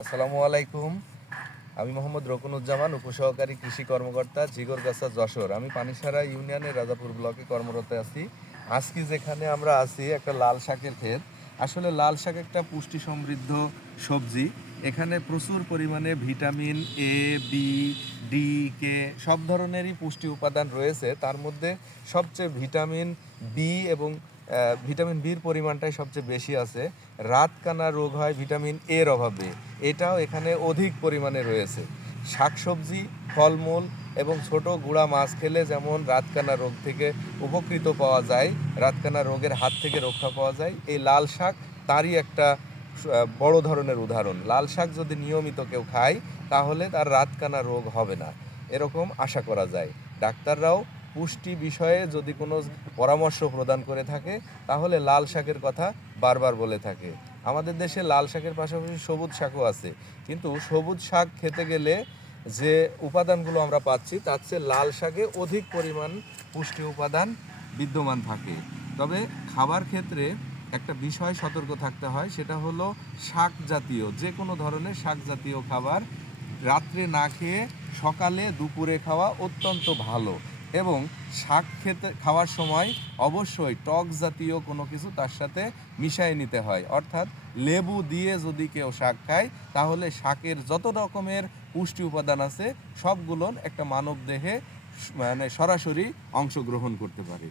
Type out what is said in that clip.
আসসালামু আলাইকুম। আমি মোহাম্মদ রকুনুজ্জামান, উপসহকারী কৃষি কর্মকর্তা, ঝিগরগাছা, যশোর। আমি পানিসারা ইউনিয়নের রাজাপুর ব্লকে কর্মরত আছি। আজকে যেখানে আমরা আছি একটা লাল শাকের ক্ষেত। আসলে লাল শাক একটা পুষ্টি সমৃদ্ধ সবজি। এখানে প্রচুর পরিমাণে ভিটামিন এ, বি, ডি, কে সব ধরনেরই পুষ্টি উপাদান রয়েছে। তার মধ্যে সবচেয়ে ভিটামিন বি এবং ভিটামিন বির পরিমাণটাই সবচেয়ে বেশি আছে। রাতকানা রোগ হয় ভিটামিন এর অভাবে, এটাও এখানে অধিক পরিমাণে রয়েছে। শাকসবজি, ফলমূল এবং ছোট গুঁড়া মাছ খেলে যেমন রাতকানা রোগ থেকে উপকৃত পাওয়া যায়, রাতকানা রোগের হাত থেকে রক্ষা পাওয়া যায়, এই লাল শাক তারই একটা বড় ধরনের উদাহরণ। লাল শাক যদি নিয়মিত কেউ খায় তাহলে তার রাতকানা রোগ হবে না, এরকম আশা করা যায়। ডাক্তাররাও পুষ্টি বিষয়ে যদি কোনো পরামর্শ প্রদান করে থাকে তাহলে লাল শাকের কথা বারবার বলে থাকে। আমাদের দেশে লাল শাকের পাশাপাশি সবুজ শাকও আছে, কিন্তু সবুজ শাক খেতে গেলে যে উপাদানগুলো আমরা পাচ্ছি তার চেয়ে লাল শাকে অধিক পরিমাণ পুষ্টি উপাদান বিদ্যমান থাকে। তবে খাবার ক্ষেত্রে একটা বিষয় সতর্ক থাকতে হয়, সেটা হলো শাক জাতীয় যে কোনো ধরনের শাক জাতীয় খাবার রাত্রে না খেয়ে সকালে দুপুরে খাওয়া অত্যন্ত ভালো। এবং শাক খাওয়ার সময় অবশ্যই টক জাতীয় কোনো কিছু তার সাথে মিশিয়ে নিতে হয়। অর্থাৎ লেবু দিয়ে যদি কেউ শাক খায় তাহলে শাকের যত রকমের পুষ্টি উপাদান আছে সবগুলোর একটা মানব দেহে সরাসরি অংশগ্রহণ করতে পারে।